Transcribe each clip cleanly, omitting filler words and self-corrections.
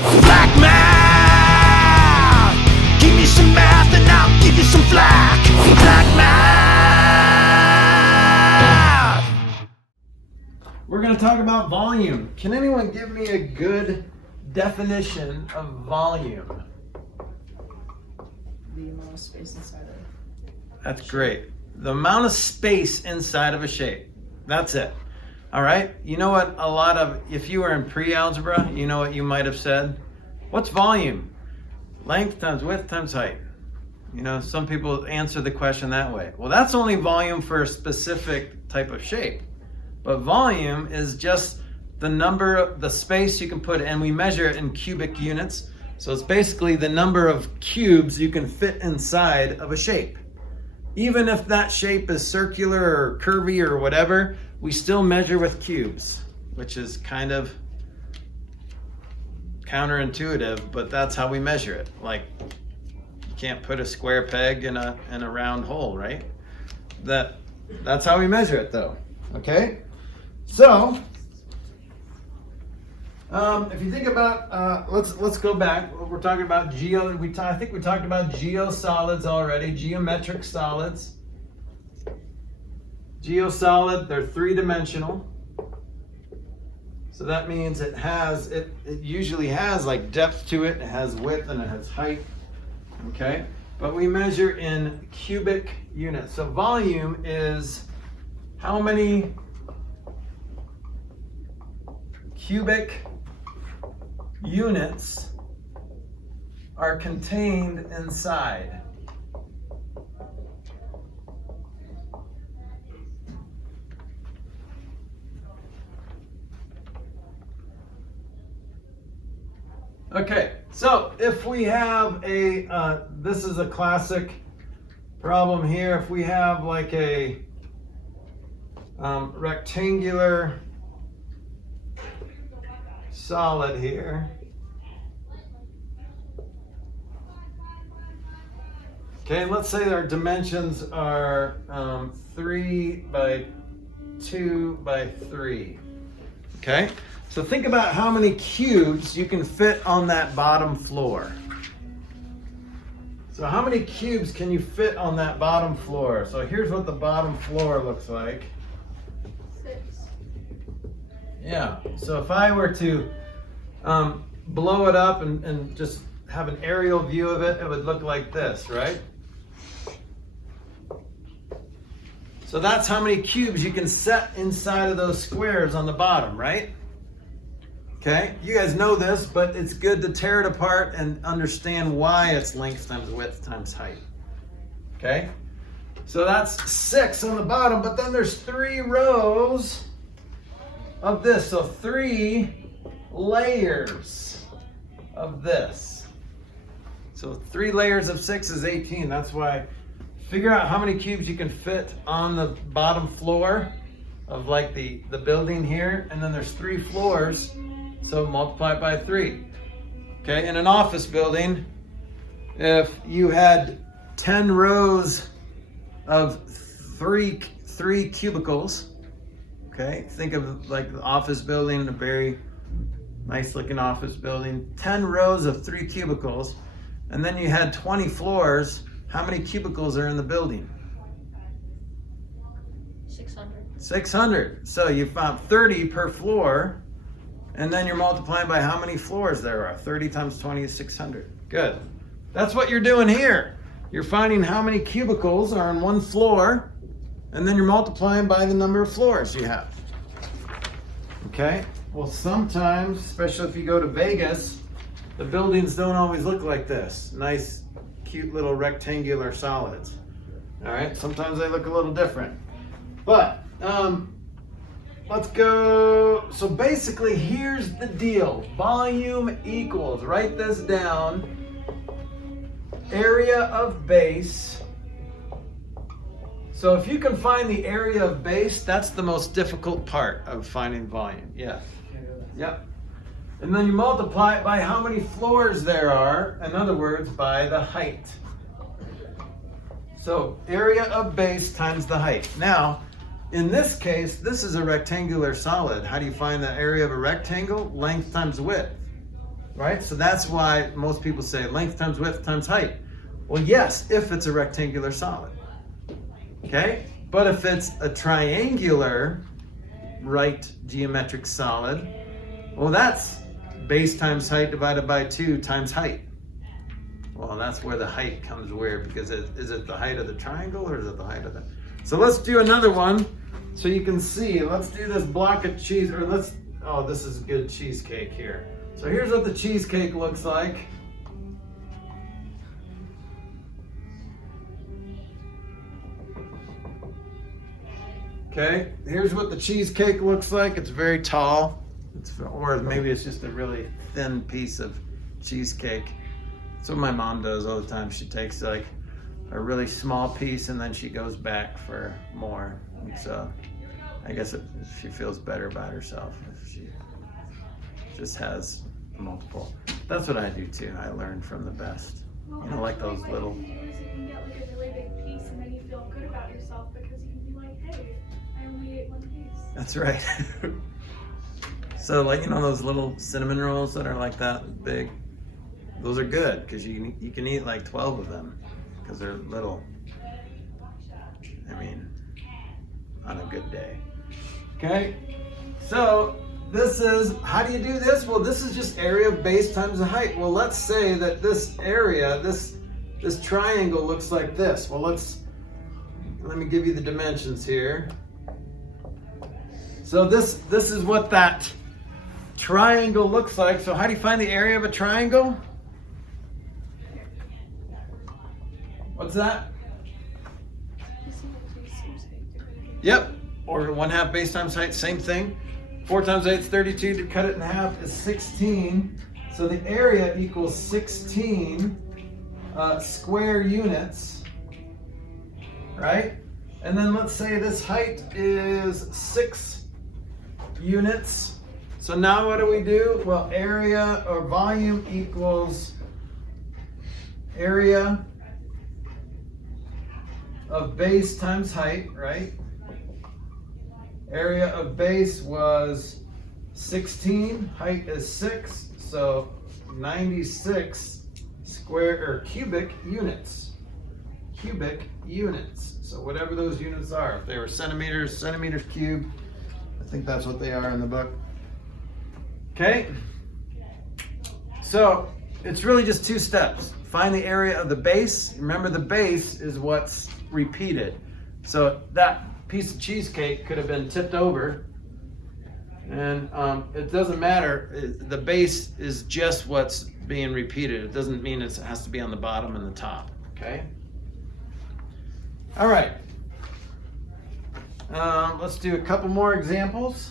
Flack math! Give me some math and I'll give you some flack. Flack math! We're going to talk about volume. Can anyone give me a good definition of volume? The amount of space inside of it. That's great. The amount of space inside of a shape. That's it. All right. You know what if you were in pre-algebra, you know what you might have said? What's volume? Length times width times height. You know, some people answer the question that way. Well, that's only volume for a specific type of shape. But volume is just the space you can put, and we measure it in cubic units. So it's basically the number of cubes you can fit inside of a shape. Even if that shape is circular or curvy or whatever, we still measure with cubes, which is kind of counterintuitive, but that's how we measure it. Like, you can't put a square peg in a round hole, right? That's how we measure it, though. Okay? So, if you think about, let's go back. We're talking about I think we talked about geosolids already, geometric solids. Geosolid, they're three-dimensional. So that means it usually has like depth to it, it has width, and it has height. Okay? But we measure in cubic units. So volume is how many cubic units are contained inside. Okay, so if we have this is a classic problem here. If we have like a rectangular solid here. Okay, and let's say our dimensions are 3 by 2 by 3. Okay, so think about how many cubes you can fit on that bottom floor. So how many cubes can you fit on that bottom floor? So here's what the bottom floor looks like. 6. Yeah, so if I were to blow it up and just have an aerial view of it, it would look like this, right? So that's how many cubes you can set inside of those squares on the bottom, right? Okay, you guys know this, but it's good to tear it apart and understand why it's length times width times height. Okay, so that's 6 on the bottom, but then there's 3 rows of this, so 3 layers of this. So 3 layers of 6 is 18. That's why, figure out how many cubes you can fit on the bottom floor of like the building here, and then there's 3 floors, so multiply it by 3. Okay, in an office building, if you had 10 rows of three cubicles, okay, think of like the office building, a very nice looking office building, 10 rows of 3 cubicles, and then you had 20 floors, how many cubicles are in the building? 600. 600. So you found 30 per floor, and then you're multiplying by how many floors there are. 30 times 20 is 600. Good. That's what you're doing here. You're finding how many cubicles are on one floor, and then you're multiplying by the number of floors you have. Okay? Well, sometimes, especially if you go to Vegas, the buildings don't always look like this. Nice, cute little rectangular solids. All right? Sometimes they look a little different. But, let's go. So basically, here's the deal. Volume equals, write this down, area of base. So if you can find the area of base, that's the most difficult part of finding volume. Yeah. Yep. And then you multiply it by how many floors there are. In other words, by the height. So area of base times the height. Now, in this case, this is a rectangular solid. How do you find the area of a rectangle? Length times width. right? So that's why most people say length times width times height. Well, yes, if it's a rectangular solid, okay? But if it's a triangular right geometric solid, well, that's base times height divided by 2 times height. Well, that's where the height comes weird, because is it the height of the triangle or is it the height of the... So let's do another one so you can see. Let's do this block of cheese, or let's, oh, this is good cheesecake here. So here's what the cheesecake looks like. Okay, here's what the cheesecake looks like. It's very tall. Or maybe it's just a really thin piece of cheesecake. That's what my mom does all the time. She takes like a really small piece and then she goes back for more. And so I guess she feels better about herself if she just has multiple. That's what I do too. I learn from the best. Well, You know, like those actually, little... What you can do is you can get like a really big piece and then you feel good about yourself because you can be like, hey, I only ate one piece. That's right. So like, you know, those little cinnamon rolls that are like that big, those are good because you can eat like 12 of them because they're little. I mean, on a good day. Okay, so this is, how do you do this? Well, this is just area of base times the height. Well, let's say that this area, this triangle looks like this. Well, let me give you the dimensions here. So this is what that triangle looks like. So how do you find the area of a triangle? What's that? Yep, or 1/2 base times height, same thing. 4 times 8 is 32. To cut it in half is 16. So the area equals 16 square units, right? And then let's say this height is 6 units. So now what do we do? Well, area or volume equals area of base times height, right? Area of base was 16, height is 6, so 96 square or cubic units. Cubic units. So whatever those units are, if they were centimeters cubed, I think that's what they are in the book. Okay? So it's really just 2 steps. Find the area of the base. Remember, the base is what's repeated. So that piece of cheesecake could have been tipped over, and it doesn't matter. The base is just what's being repeated. It doesn't mean it has to be on the bottom and the top. Okay? All right. Let's do a couple more examples.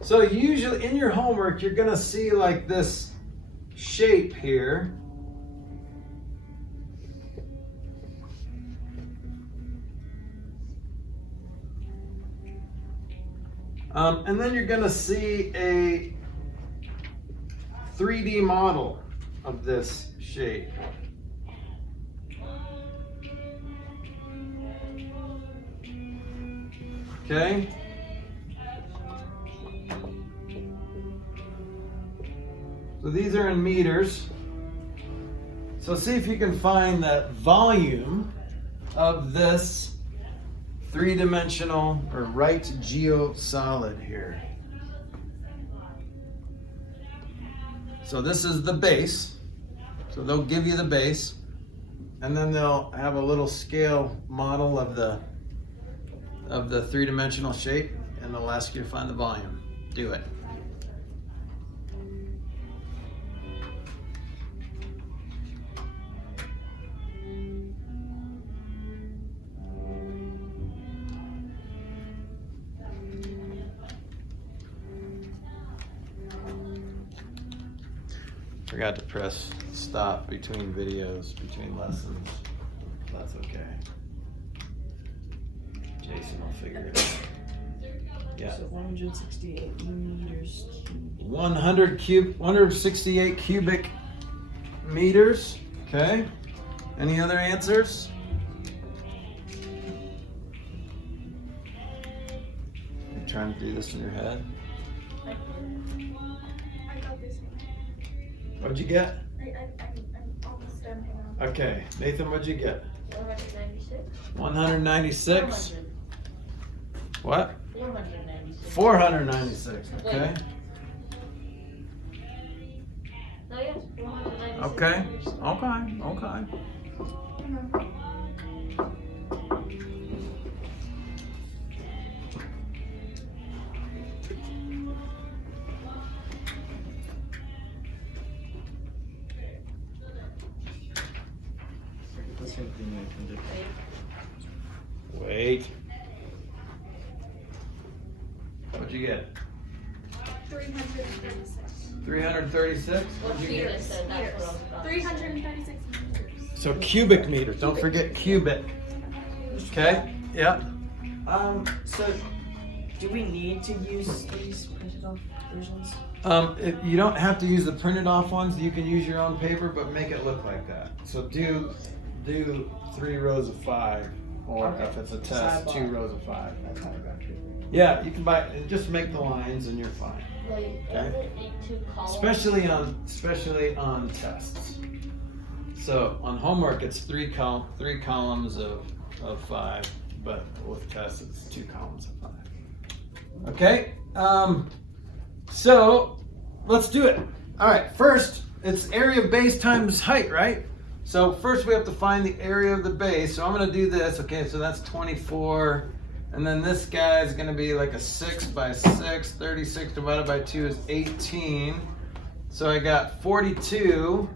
So usually in your homework, you're going to see like this shape here. And then you're going to see a 3D model of this shape. Okay? So these are in meters. So see if you can find the volume of this 3-dimensional or right geosolid here. So this is the base. So they'll give you the base, and then they'll have a little scale model of the 3-dimensional shape, and they'll ask you to find the volume. Do it. Forgot to press stop between videos, between lessons. That's okay. Jason will figure it out. Yeah. So 168 meters cubed. 168 cubic meters. Okay. Any other answers? You trying to do this in your head? What'd you get? I'm almost done. Hang on. Okay, Nathan, what'd you get? 196. 196. 400. What? 496. 496. Okay. Wait. No, yes, 496. Okay. Okay. The same thing I can do. Wait. What'd you get? 336. 336? What What'd you Felix get? said, that's what I was about to say. 336 meters. So cubic meters. Don't forget cubic. Okay? Yeah. So do we need to use these printed off versions? If you don't have to use the printed off ones. You can use your own paper, but make it look like that. So do 3 rows of 5, or Okay. if it's a test, 2 rows of 5. That's how I got you. Yeah, you can buy. Just make the lines, and you're fine. Like, Okay. is it a 2 column? Especially on tests. So on homework, it's 3 columns of 5, but with tests, it's 2 columns of 5. Okay. So let's do it. All right. First, it's area of base times height, right? So first we have to find the area of the base. So I'm going to do this. Okay. So that's 24. And then this guy is going to be like a 6 by 6. 36 divided by 2 is 18. So I got 42.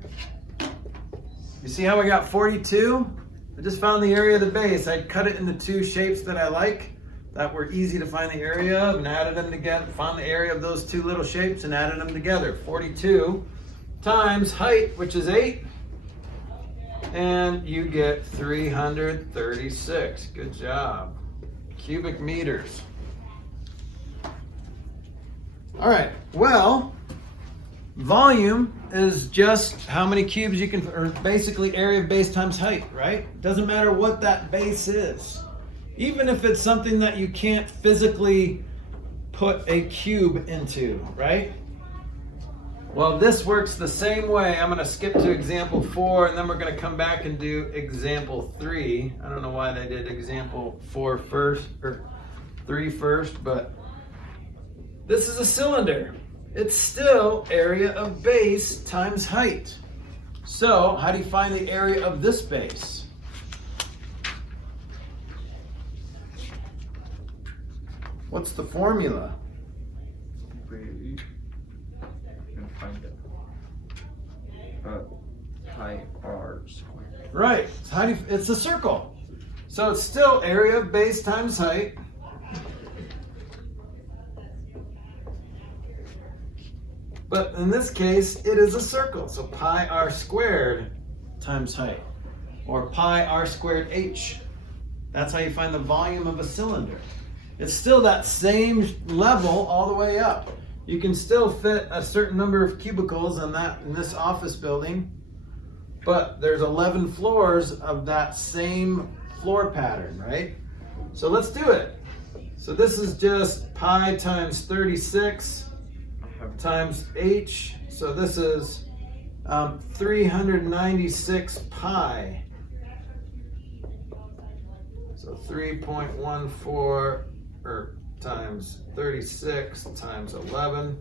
You see how I got 42? I just found the area of the base. I cut it into 2 shapes that I like, that were easy to find the area of, and added them together. Found the area of those 2 little shapes and added them together. 42 times height, which is 8. And you get 336. Good job. Cubic meters. All right, well, volume is just how many cubes you can, or basically area of base times height, right? Doesn't matter what that base is. Even if it's something that you can't physically put a cube into, right? Well, this works the same way. I'm going to skip to example 4, and then we're going to come back and do example 3. I don't know why they did example 4 first, or 3 first, but this is a cylinder. It's still area of base times height. So, how do you find the area of this base? What's the formula? We can find it. Pi r squared. Right. It's a circle. So it's still area of base times height. But in this case, it is a circle. So pi r squared times height. Or pi r squared h. That's how you find the volume of a cylinder. It's still that same level all the way up. You can still fit a certain number of cubicles in this office building, but there's 11 floors of that same floor pattern, right? So let's do it. So this is just pi times 36 times h. So this is 396 pi. So 3.14 or times 36 times 11.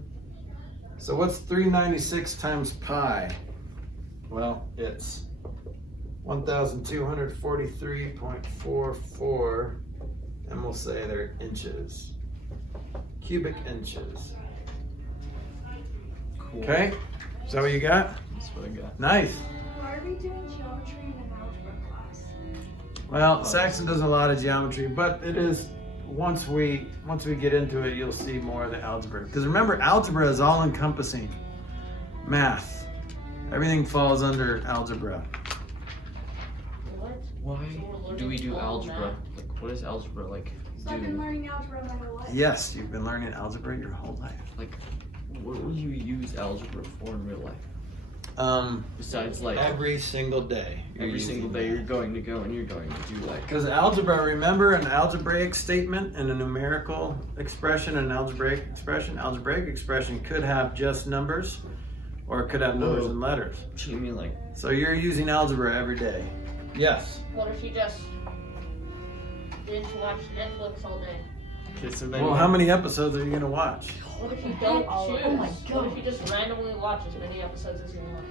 So what's 396 times pi? Well, it's 1,243.44, and we'll say they're inches. Cubic inches. Cool. Okay? Is that what you got? That's what I got. Nice. Why are we doing geometry in an algebra class? Well, Saxon does a lot of geometry, but it is, once we get into it, you'll see more of the algebra. Because remember, algebra is all encompassing math. Everything falls under algebra. What? Why So we're learning do we do all algebra? math? Like, what is algebra like? So I've been learning algebra my whole life. Yes, you've been learning algebra your whole life. Like, what would you use algebra for in real life? Besides, like, Every single day. every single day you're going to go and you're going to do like. Because algebra, remember an algebraic statement and a numerical expression and an algebraic expression? Algebraic expression could have just numbers, or it could have numbers and letters. You mean like? So you're using algebra every day. Yes. What if you just didn't watch Netflix all day? Okay, so then. Well, how many episodes are you gonna watch? What if you don't Oh, choose? oh my What if you just randomly watch as many episodes as you want?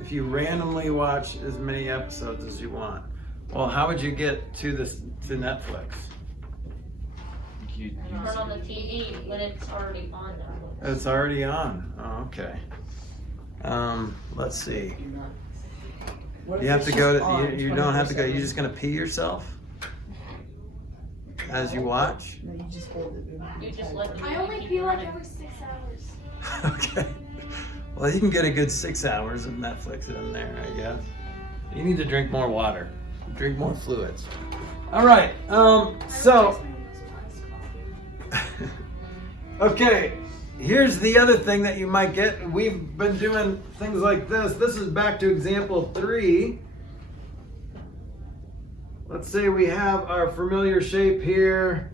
If you randomly watch as many episodes as you want, well, how would you get to Netflix? You Turn on the TV when it's already on Netflix. It's already on. Oh, okay. Let's see. What if You have it's to go just to. on You don't have to go. 24/7? You're just gonna pee yourself as you watch. No, you just hold it. You just let the I only keep pee like running. every 6 hours. Okay. Well, you can get a good 6 hours of Netflix in there, I guess. You need to drink more water. Drink more fluids. All right. So. Okay. Here's the other thing that you might get. We've been doing things like this. This is back to example 3. Let's say we have our familiar shape here.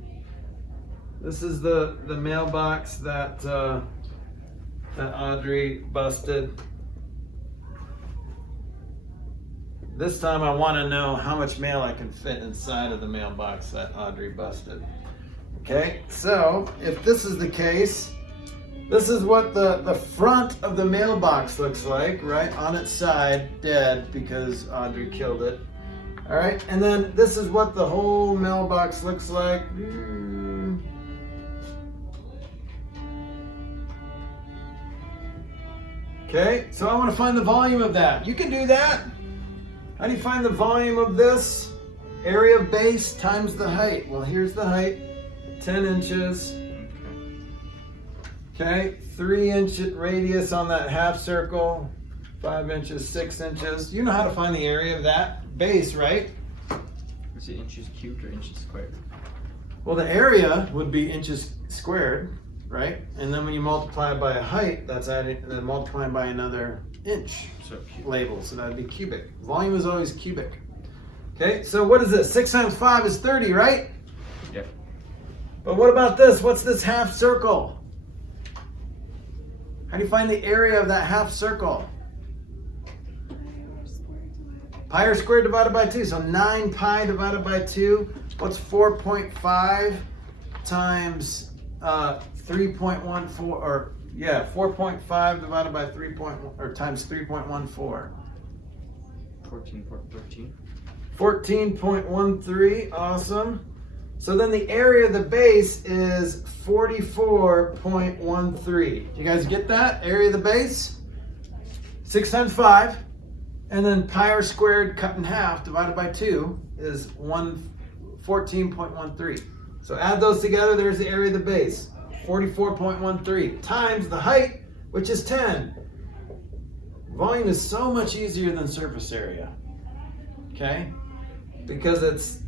This is the mailbox that that Audrey busted. This time I want to know how much mail I can fit inside of the mailbox that Audrey busted. Okay, so if this is the case, this is what the front of the mailbox looks like, right? On its side, dead because Audrey killed it. All right, and then this is what the whole mailbox looks like. Okay, so I want to find the volume of that. You can do that. How do you find the volume of this? Area of base times the height. Well, here's the height, 10 inches. Okay, 3-inch radius on that half circle, 5 inches, 6 inches. You know how to find the area of that base, right? Is it inches cubed or inches squared? Well, the area would be inches squared, right? And then when you multiply it by a height, that's adding, then multiplying by another inch So cubed. label, so that'd be cubic. Volume is always cubic. Okay, so what is this? 6 times 5 is 30, right? Yep. But what about this? What's this half circle? How do you find the area of that half circle? Pi r squared divided by 2. So 9 pi divided by 2. What's 4.5 times 3.14? Or yeah, 4.5 divided by 3. Or times 3.14. 14.13. 14.13. Awesome. So then the area of the base is 44.13. You guys get that? Area of the base? 6 times 5. And then pi r squared cut in half divided by 2 is 14.13. So add those together, there's the area of the base. 44.13 times the height, which is 10. Volume is so much easier than surface area. Okay? Because it's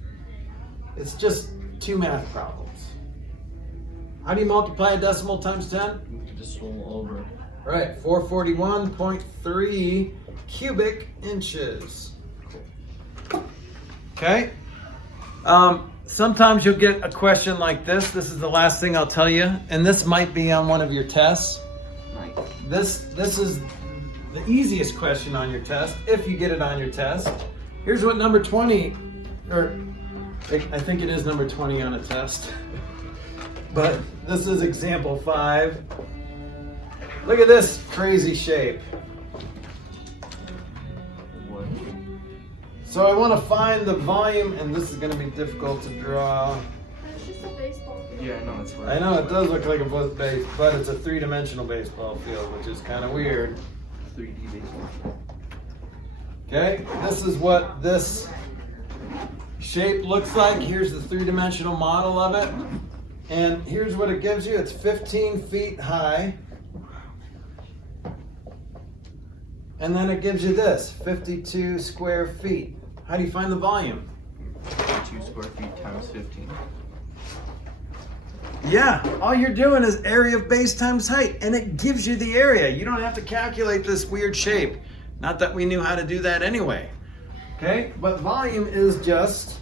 just 2 math problems. How do you multiply a decimal times 10? Move the decimal over. Right, 441.3 cubic inches. Okay. Sometimes you'll get a question like this. This is the last thing I'll tell you, and this might be on one of your tests. Right. This is the easiest question on your test, if you get it on your test. Here's what number 20, or I think it is number 20 on a test. But this is example 5. Look at this crazy shape. What? So I want to find the volume, and this is going to be difficult to draw. It's just a baseball field. Yeah, no, it's what. I know it does look like a base, but it's a 3-dimensional baseball field, which is kind of weird. 3D baseball. Okay, this is what this shape looks like. Here's the 3-dimensional model of it. And here's what it gives you. It's 15 feet high. And then it gives you this, 52 square feet. How do you find the volume? 2 square feet times 15. Yeah, all you're doing is area of base times height, and it gives you the area. You don't have to calculate this weird shape. Not that we knew how to do that anyway. Okay, but volume is just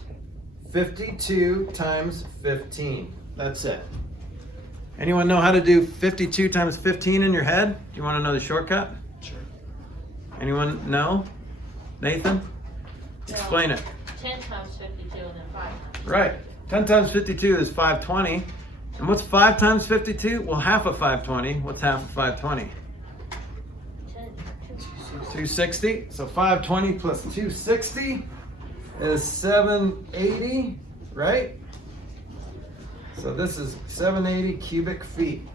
52 times 15. That's it. Anyone know how to do 52 times 15 in your head? Do you want to know the shortcut? Sure. Anyone know? Nathan? Explain it. 10 times 52 and then 5 times. Right. 10 times 52 is 520. And what's 5 times 52? Well, half of 520. What's half of 520? 260. So 520 plus 260 is 780, right? So this is 780 cubic feet.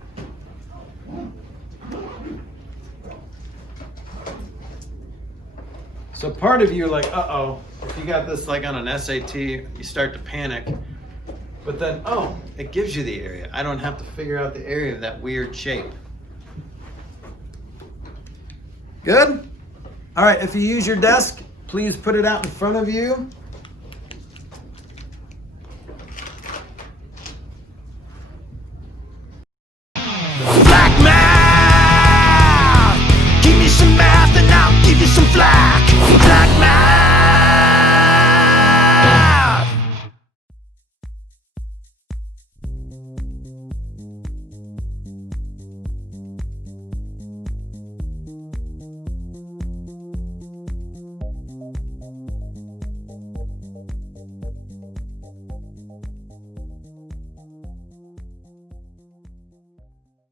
So part of you are like, uh-oh, if you got this like on an SAT, you start to panic. But then, oh, it gives you the area. I don't have to figure out the area of that weird shape. Good? All right, if you use your desk, please put it out in front of you.